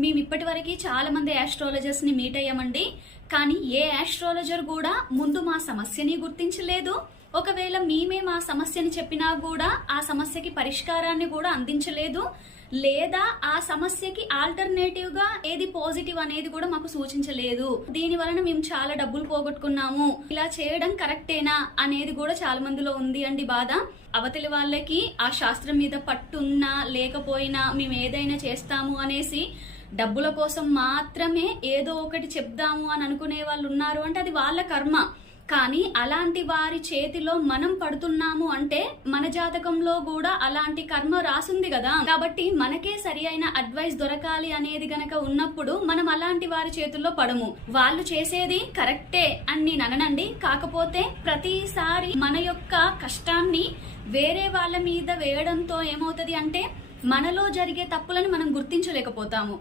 మేము ఇప్పటి వరకు చాలా మంది ఆస్ట్రాలజర్స్ని మీట్ అయ్యామండి. కానీ ఏ ఆస్ట్రాలజర్ కూడా ముందు మా సమస్యని గుర్తించలేదు. ఒకవేళ మేమే మా సమస్యని చెప్పినా కూడా ఆ సమస్యకి పరిష్కారాన్ని కూడా అందించలేదు లేదా ఆ సమస్యకి ఆల్టర్నేటివ్గా ఏది పాజిటివ్ అనేది కూడా మాకు సూచించలేదు. దీని వలన మేము చాలా డబ్బులు పోగొట్టుకున్నాము. ఇలా చేయడం కరెక్టేనా అనేది కూడా చాలా మందిలో ఉంది అండి బాధ. అవతలి వాళ్ళకి ఆ శాస్త్రం మీద పట్టున్నా లేకపోయినా మేము ఏదైనా చేస్తాము అనేసి డబ్బుల కోసం మాత్రమే ఏదో ఒకటి చెప్దాము అని అనుకునే వాళ్ళు ఉన్నారు అంటే అది వాళ్ళ కర్మ. కానీ అలాంటి వారి చేతిలో మనం పడుతున్నాము అంటే మన జాతకంలో కూడా అలాంటి కర్మ రాసుంది కదా. కాబట్టి మనకే సరి అయిన అడ్వైస్ దొరకాలి అనేది గనక ఉన్నప్పుడు మనం అలాంటి వారి చేతుల్లో పడము. వాళ్ళు చేసేది కరెక్టే అని నేను అననండి కాకపోతే ప్రతిసారి మన యొక్క కష్టాన్ని వేరే వాళ్ళ మీద వేయడంతో ఏమవుతుంది అంటే మనలో జరిగే తప్పులను మనం గుర్తించలేకపోతాము.